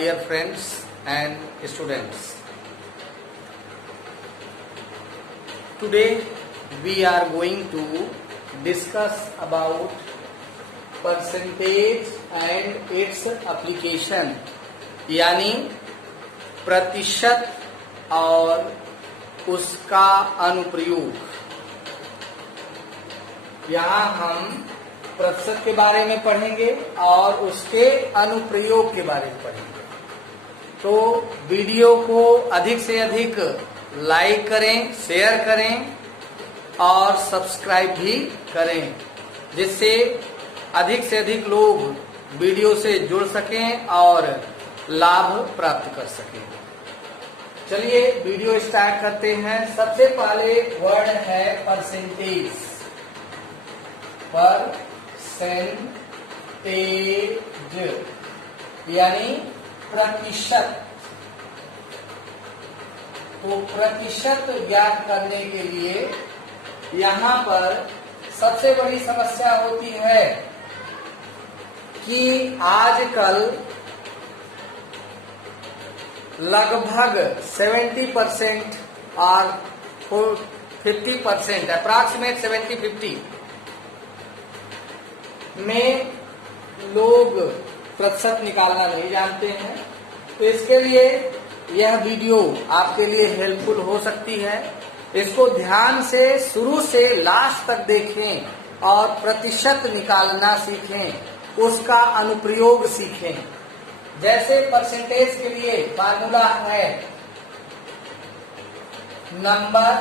dear friends and students. Today we are going to discuss about percentage and its application, यानी प्रतिशत और उसका अनुप्रयोग। यहाँ हम प्रतिशत के बारे में पढ़ेंगे और उसके अनुप्रयोग के बारे में पढ़ेंगे। तो वीडियो को अधिक से अधिक लाइक करें, शेयर करें और सब्सक्राइब भी करें, जिससे अधिक से अधिक लोग वीडियो से जुड़ सकें और लाभ प्राप्त कर सकें। चलिए वीडियो स्टार्ट करते हैं। सबसे पहले वर्ड है परसेंटेज। परसेंटेज यानी प्रतिशत। तो प्रतिशत ज्ञात करने के लिए यहाँ पर सबसे बड़ी समस्या होती है कि आजकल लगभग 70% और 50%, अप्रॉक्सीमेट 70-50 में लोग प्रतिशत निकालना नहीं जानते हैं। तो इसके लिए यह वीडियो आपके लिए हेल्पफुल हो सकती है। इसको ध्यान से शुरू से लास्ट तक देखें और प्रतिशत निकालना सीखें, उसका अनुप्रयोग सीखें। जैसे परसेंटेज के लिए फार्मूला है number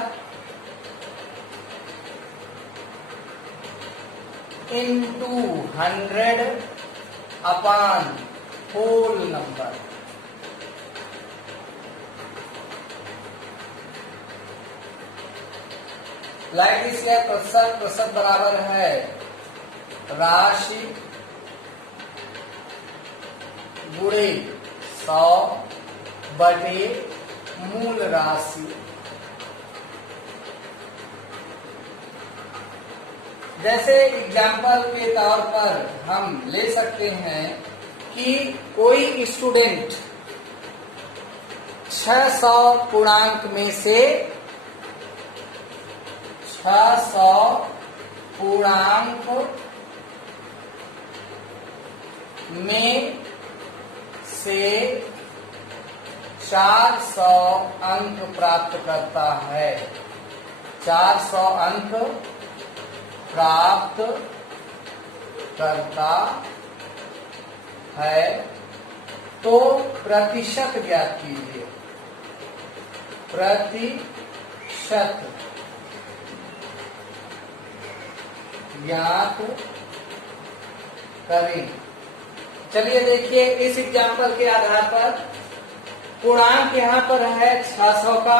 into 100 upon whole number. Like this है प्रतिशत बराबर है राशि गुणे 100 बटे मूल राशि। जैसे एग्जाम्पल के तौर पर हम ले सकते हैं कि कोई स्टूडेंट 600 पूर्णांक में से 600 पूर्णांक में से 400 अंक प्राप्त करता है। 400 अंक प्राप्त करता है तो प्रतिशत ज्ञात कीजिए। प्रतिशत ज्ञात करें। चलिए देखिए, इस एग्जाम्पल के आधार पर पूर्णांक यहाँ पर है 600 का,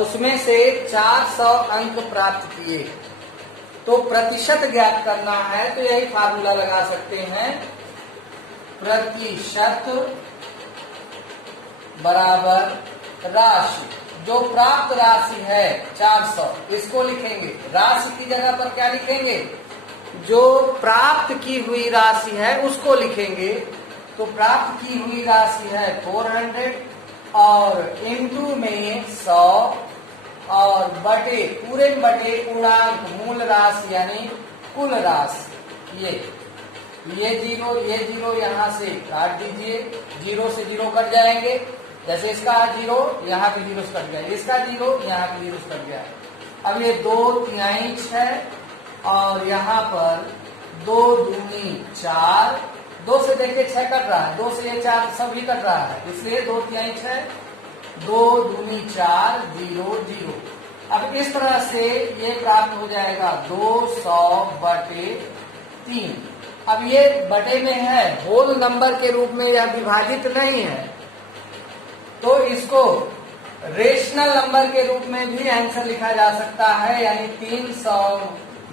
उसमें से 400 अंक प्राप्त किए तो प्रतिशत ज्ञात करना है। तो यही फार्मूला लगा सकते हैं, प्रतिशत बराबर राशि। जो प्राप्त राशि है 400, इसको लिखेंगे। राशि की जगह पर क्या लिखेंगे? जो प्राप्त की हुई राशि है उसको लिखेंगे। तो प्राप्त की हुई राशि है 400 और इंटू में 100 और बटे पूरे बटे पूर्णांक मूल राशि यानी कुल राशि। ये जीरो यहाँ से काट दीजिए, 0 से 0 कट जाएंगे। जैसे इसका 0 यहाँ के 0 से कट गया, इसका 0 यहाँ के 0 से कट गया। अब ये 2/3 6 और यहाँ पर 2 दूनी 4, 2 से देखिए 6 कट रहा है, 2 से ये 4 सभी कट रहा है, इसलिए 2/3 6, 2 दूनी 4, 0 0। अब इस तरह से ये प्राप्त हो जाएगा 200 बटे 3। अब ये बटे में है, होल नंबर के रूप में यह विभाजित नहीं है, तो इसको रेशनल नंबर के रूप में भी आंसर लिखा जा सकता है। यानी 300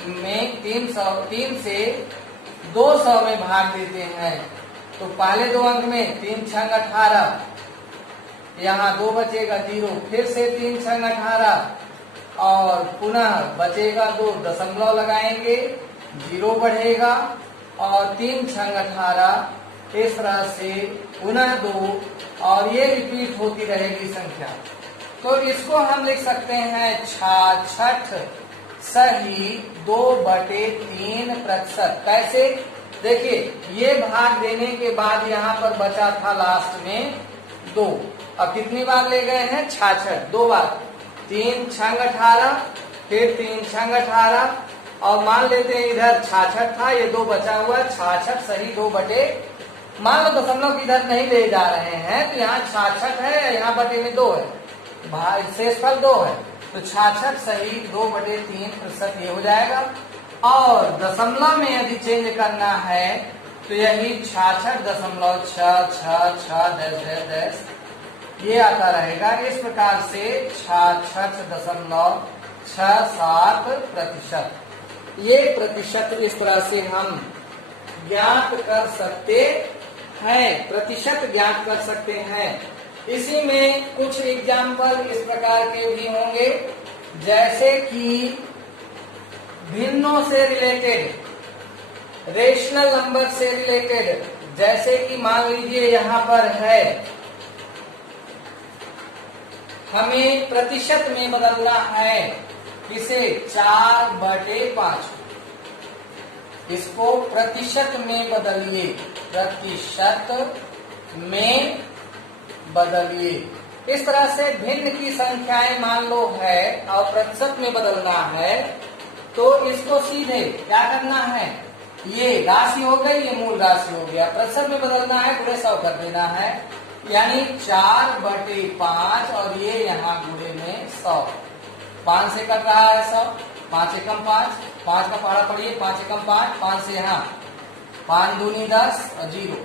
में 3 से 200 में भाग देते हैं तो पहले 2 अंक में 3 छंग 18, यहाँ 2 बचेगा 0, फिर से 3 छंग 18 और पुनः बचेगा 2, दशमलव लगाएंगे, 0 बढ़ेगा और 3 छंग 18 इस तरह से पुनः 2 और ये रिपीट होती रहेगी संख्या। तो इसको हम लिख सकते हैं 66 सही 2/3%। कैसे? देखिए, ये भाग देने के बाद यहाँ पर बचा था लास्ट में 2। अब कितनी बार ले गए हैं? 66, 2 बार। 3 छंग 18, फिर 3 छंग 18, और मान लेते हैं इधर 66 था, ये 2 बचा हुआ। 66 सही 2 बटे, मान लो दशमलव की इधर नहीं ले जा रहे हैं तो यहाँ 66 है, यहाँ बटे में 2 है, शेषफल 2 है, तो 66 सही 2/3% ये हो जाएगा। और दशमलव में यदि चेंज करना है तो यही 66.666 ये आता रहेगा। इस प्रकार से 66.67%, ये प्रतिशत इस तरह से हम ज्ञात कर सकते हैं, प्रतिशत ज्ञात कर सकते हैं। इसी में कुछ एग्जाम्पल इस प्रकार के भी होंगे, जैसे कि भिन्नों से रिलेटेड, रेशनल नंबर से रिलेटेड। जैसे कि मान लीजिए यहाँ पर है, हमें प्रतिशत में बदलना है इसे 4/5, इसको प्रतिशत में बदलिए, प्रतिशत में बदलिए। इस तरह से भिन्न की संख्याएं मान लो है और प्रतिशत में बदलना है, तो इसको सीधे क्या करना है, ये राशि हो गई, ये मूल राशि हो गया, प्रतिशत में बदलना है, गुणे 100 कर देना है, यानी 4/5 और ये यहाँ गुणे में 100। 5 से कट रहा है 100, 5 एकम 5, 5 का पहाड़ा पड़िए, 5 एकम 5, 5 से यहाँ 5 दूनी 10 और 0।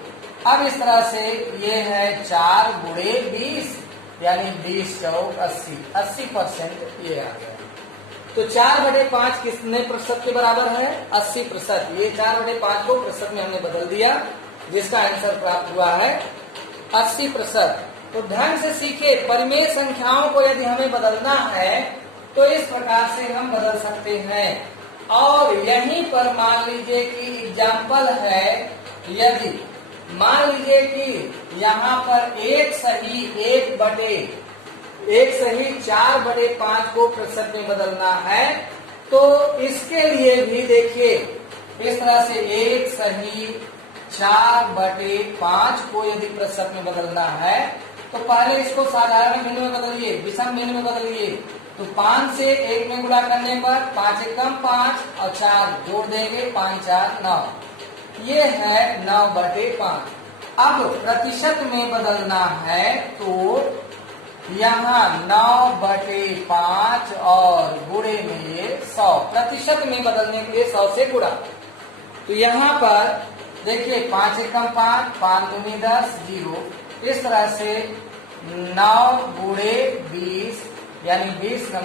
अब इस तरह से ये है 4 गुणे 20, यानी 20 चौक 80, 80% ये आ गया। तो 4/5 कितने प्रतिशत के बराबर है? 80%। ये 4/5 को प्रतिशत में हमने बदल दिया, जिसका आंसर प्राप्त हुआ है 80%। तो ध्यान से सीखे, परिमेय संख्याओं को यदि हमें बदलना है तो इस प्रकार से हम बदल सकते हैं। और यहीं पर मान लीजिए कि एग्जाम्पल है, यदि मान लीजिए कि यहाँ पर 1 सही 4/5 को प्रतिशत में बदलना है, तो इसके लिए भी देखिए इस तरह से 1 सही 4/5 को यदि प्रतिशत में बदलना है तो पहले इसको साधारण भिन्न में बदलिए, विषम भिन्न में बदलिए। तो 5 से 1 में गुणा करने पर 5 एकम 5 और 4 जोड़ देंगे, 5 4 9, ये है 9/5। अब प्रतिशत में बदलना है तो यहाँ 9/5 और गुणे में ये 100, प्रतिशत में बदलने के लिए 100 से गुणा। तो यहाँ पर देखिए 5 एकम 5, 5 दूनी 10, 0। इस तरह से 9 गुणे 20 यानी 20 9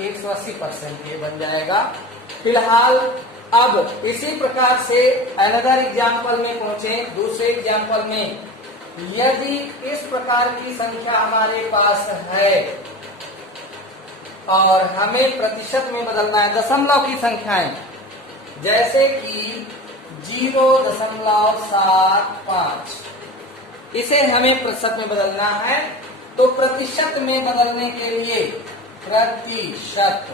180% ये बन जाएगा। फिलहाल अब इसी प्रकार से अनदर एग्जाम्पल में पहुंचे, दूसरे एग्जाम्पल में यदि इस प्रकार की संख्या हमारे पास है और हमें प्रतिशत में बदलना है, दशमलव की संख्याएं, जैसे कि 0.75, इसे हमें प्रतिशत में बदलना है। तो प्रतिशत में बदलने के लिए प्रतिशत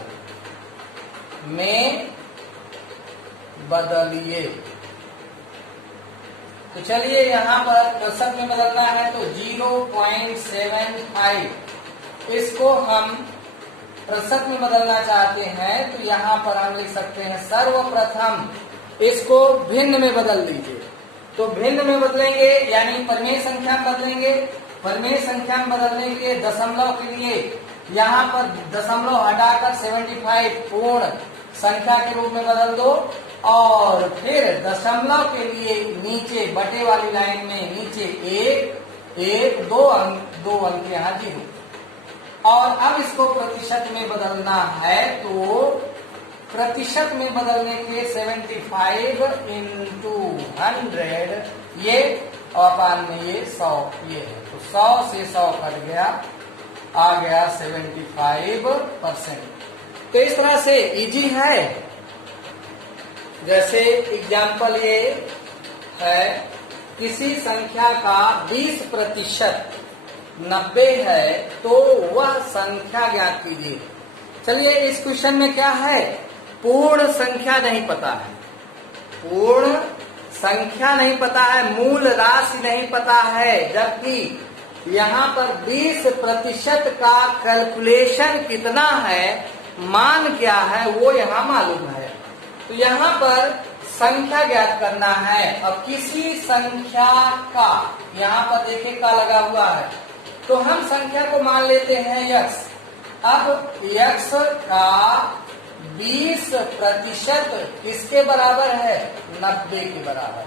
में बदलिए। तो चलिए यहाँ पर प्रतिशत में बदलना है तो 0.75, इसको हम प्रतिशत में बदलना चाहते हैं तो यहाँ पर हम लिख सकते हैं सर्वप्रथम इसको भिन्न में बदल दीजिए। तो भिन्न में बदलेंगे यानी परिमेय संख्या में बदलेंगे। परिमेय संख्या में बदलने के लिए दशमलव के लिए यहाँ पर दशमलव हटाकर 75 पूर्ण संख्या के रूप में बदल दो, और फिर दशमलव के लिए नीचे बटे वाली लाइन में नीचे 1 2 अंक यहाँ 0। और अब इसको प्रतिशत में बदलना है तो प्रतिशत में बदलने के 75 into 100 ये अपान में ये 100 ये है, तो 100 से 100 कट गया, आ गया 75%। तो इस तरह से इजी है। जैसे एग्जाम्पल ये है किसी संख्या का 20% 90 है तो वह संख्या ज्ञात कीजिए। चलिए, इस क्वेश्चन में क्या है, पूर्ण संख्या नहीं पता है, पूर्ण संख्या नहीं पता है, मूल राशि नहीं पता है, जबकि यहाँ पर 20% का कैलकुलेशन कितना है, मान क्या है, वो यहाँ मालूम है। तो यहाँ पर संख्या ज्ञात करना है। अब किसी संख्या का, यहाँ पर देखिए का लगा हुआ है, तो हम संख्या को मान लेते हैं x। अब x का 20% किसके बराबर है, 90 के बराबर।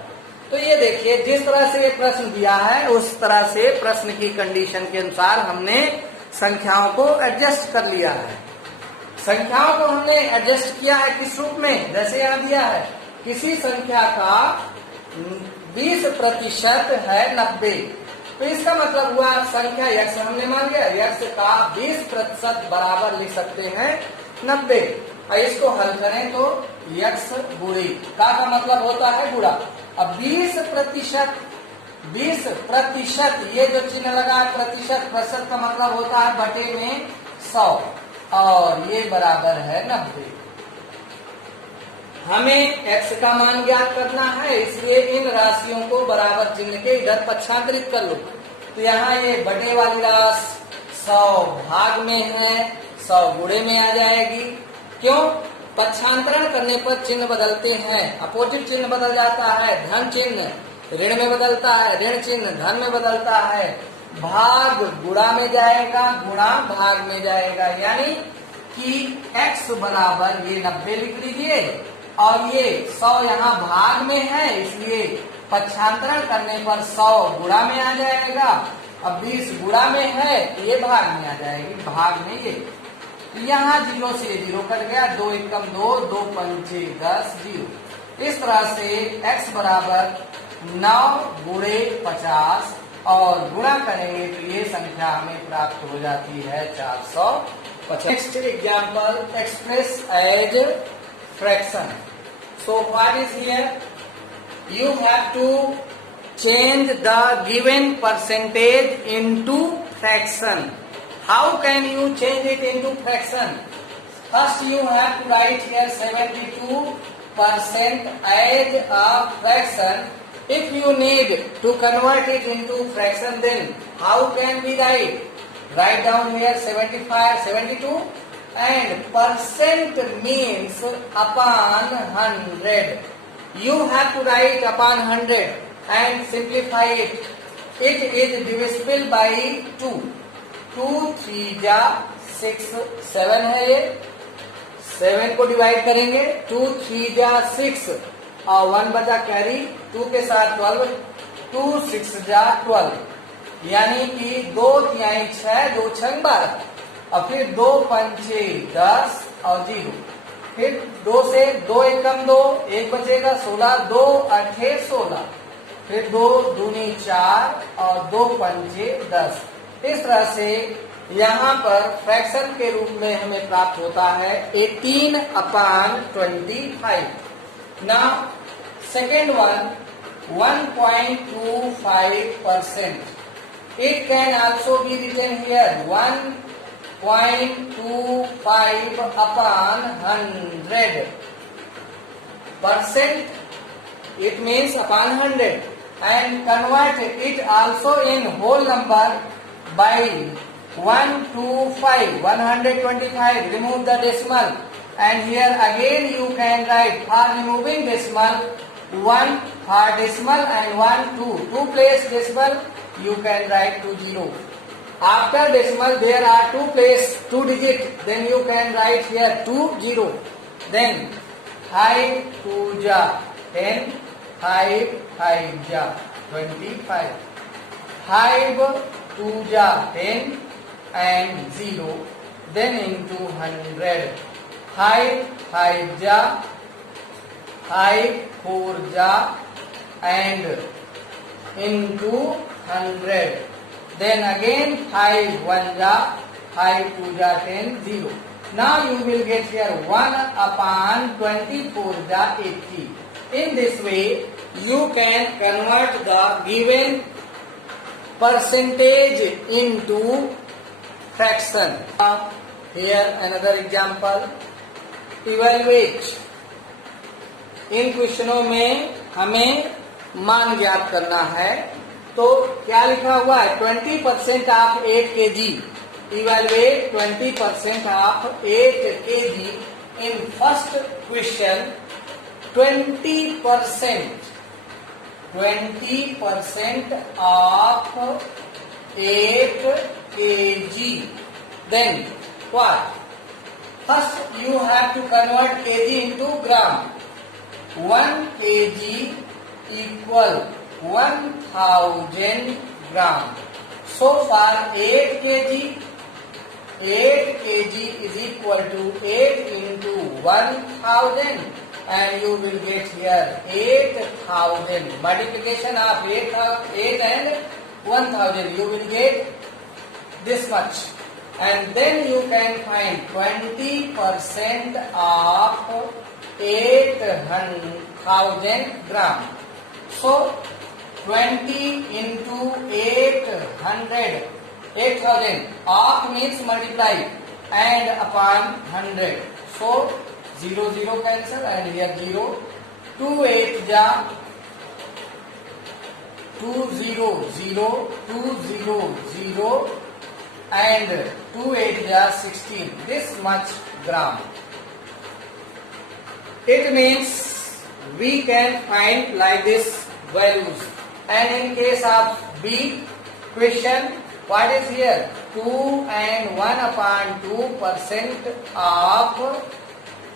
तो ये देखिए, जिस तरह से ये प्रश्न दिया है उस तरह से प्रश्न की कंडीशन के अनुसार हमने संख्याओं को एडजस्ट कर लिया है। संख्याओं को हमने एडजस्ट किया है किस रूप में, जैसे यहाँ दिया है, किसी संख्या का 20% है 90, तो इसका मतलब हुआ संख्या x हमने मान लिया, x का 20% बराबर लिख सकते हैं 90। और इसको हल करें तो x गुणे का मतलब होता है गुणा। अब 20% ये जो चिन्ह लगा है प्रतिशत का मतलब होता है बटे में 100, और ये बराबर है 90। हमें x का मान ज्ञात करना है, इसलिए इन राशियों को बराबर चिन्ह के इधर पक्षांतरित कर लो। तो यहाँ ये बटे वाली राशि 100 भाग में है, 100 गुणे में आ जाएगी। क्यों? पक्षांतरण करने पर चिन्ह बदलते हैं, अपोजिट चिन्ह बदल जाता है, धन चिन्ह ऋण में बदलता है, ऋण चिन्ह धन में बदलता है, भाग गुणा में जाएगा, गुणा भाग में जाएगा। यानी कि x बराबर ये 90 लिख लीजिए, और ये 100 यहाँ भाग में है, इसलिए पक्षांतरण करने पर 100 गुणा में आ जाएगा। अब 20 गुणा में है, ये भाग में आ जाएगी, भाग में ये। यहाँ 0 से 0 कट गया, 2 एकम 2, 2 पंचे 10, 0। इस तरह से x बराबर 9 गुणे 50, और गुणा करेंगे तो ये संख्या हमें प्राप्त हो जाती है 450। Next example, express as fraction. So what is here? You have to change the given percentage into fraction. How can you change it into fraction? First you have to write here 72% as a fraction. If you need to convert it into fraction, then how can we write? Write down here 75, 72. And percent means upon 100. You have to write upon 100 and simplify it. It is divisible by 2. 2 3 जा 6, 7 है ये, 7 को divide करेंगे, 2 3 जा 6, और 1 बचा carry, 2 के साथ 12, 2 6 जा 12, यानी कि 2 तिहाई 6, 2 छंग 12, और फिर 2 पंचे 10 और 0, फिर 2 से 2 एकम 2, 1 बचेगा 16, 2 अठे 16, फिर 2 दूनी 4 और 2 पंचे 10। इस तरह से यहाँ पर फ्रैक्शन के रूप में हमें प्राप्त होता है 18/25। Now second one, 1.25%. It can also be written here 1.25 upon 100. Percent, it means upon 100, and convert it also in whole number by 125, 125. Remove the decimal, and here again you can write, for removing decimal, 1 for decimal and 1 2. 2 place decimal, you can write 20. After decimal there are 2 place 2 digit, then you can write here 20. Then 5 2 ja 10, 5 5 ja 25, 5 2 ja 10 and 0, then into 100, 5 5 ja 5 4 ja and into 100, then again 5 1 ja 5 2 ja 10, 0. Now you will get here 1/24 ja 80. In this way you can convert the given percentage into fraction. Now, here another example. Evaluate. इन क्वेश्चनों में हमें मान ज्ञात करना है, तो क्या लिखा हुआ है 20% of 8 kg. Evaluate 20% of 8 kg. In first question, 20% of 8 kg. Then what? First you have to convert kg into gram. 1 kg equal 1000 gram. So for 8 kg is equal to 8 into 1000, and you will get here 8000. Multiplication of 8 and 1000, you will get this much. And then you can find 20% of 8,000 gram. So 20 into 800, 8,000. Of means multiply and upon 100. So 0 0 cancel and here 0. 2 8 ja 2 0 0 2 0 0 and 2 8 ja 16. This much gram. It means we can find like this values. And in case of B question, what is here? 2 and 1 upon 2% of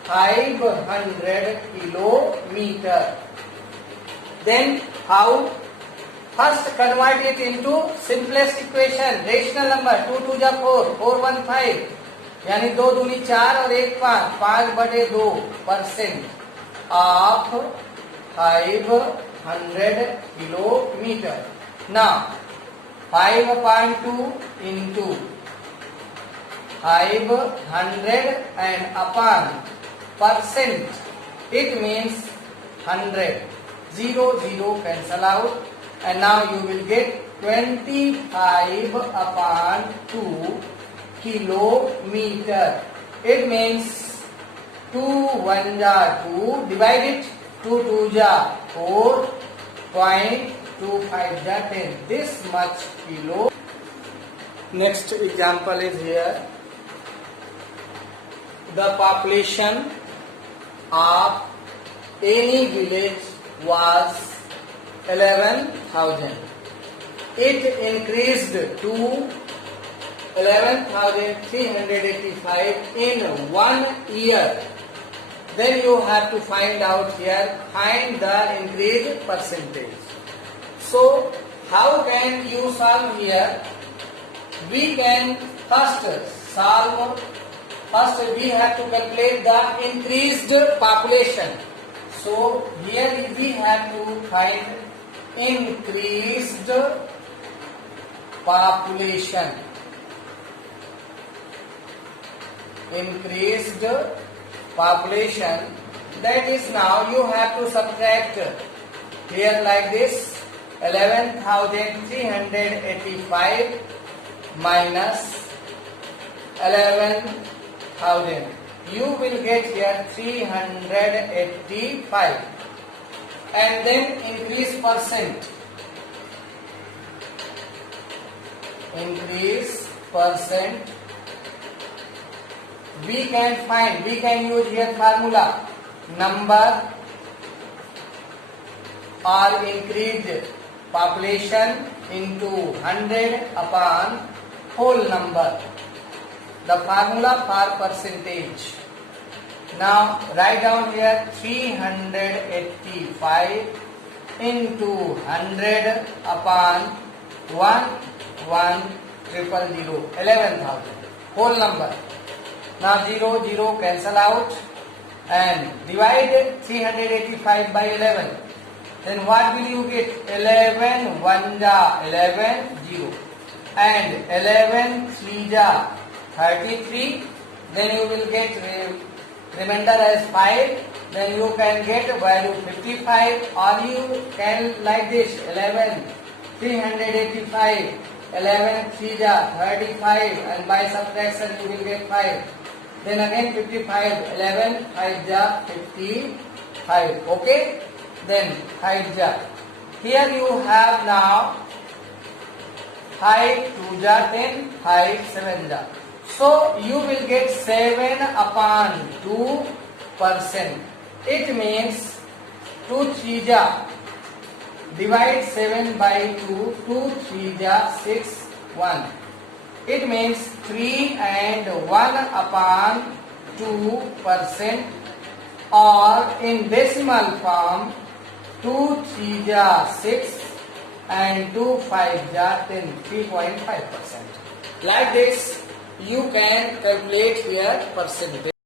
500 kilometer. Then how? First convert it into simplest equation, rational number. 2 2 जा 4, 4 1 5, यानी 2 दूनी 4 और 1 5, 5/2% of 500 kilometer. Now 5 upon 2 into 500 and upon percent, it means 100. 0 0 cancel out, and now you will get 25 upon 2 kilometer. It means 2 1 ja 2, divide it, 2 2 ja 4, 0.25 ja 10. This much kilo. Next example is here. The population of any village was 11,000. It increased to 11,385 in 1 year. Then you have to find out here, find the increased percentage. So how can you solve here? We can first solve. First we have to calculate the increased population. So here we have to find increased population. Increased population. That is, now you have to subtract here like this, 11,385 minus 11,000. You will get here 385, and then increase percent. Increase percent. We can find, we can use here formula, number or increased population into 100 upon whole number. The formula for percentage. Now write down here 385 into 100 upon 1,1,000, 11,000, whole number. Now 0 0 cancel out and divide 385 by 11. Then what will you get? 11 1 ja 11 0 and 11 3 ja 33. Then you will get remainder as 5, then you can get value 55, or you can like this 11 385, 11 3 ja 35, and by subtraction you will get 5. Then again 55, 11 5 ja 55. Okay, then 5 ja. Here you have now 5 2 ja 10, 5 7 ja. So you will get 7 upon 2%. It means 2 3 ja, divide 7 by 2, 2 3 ja 6 1. It means 3 and 1 upon 2%, or in decimal form 2 3 ja 6 and 2 5 ja 10, 3.5%. Like this you can calculate here percentage.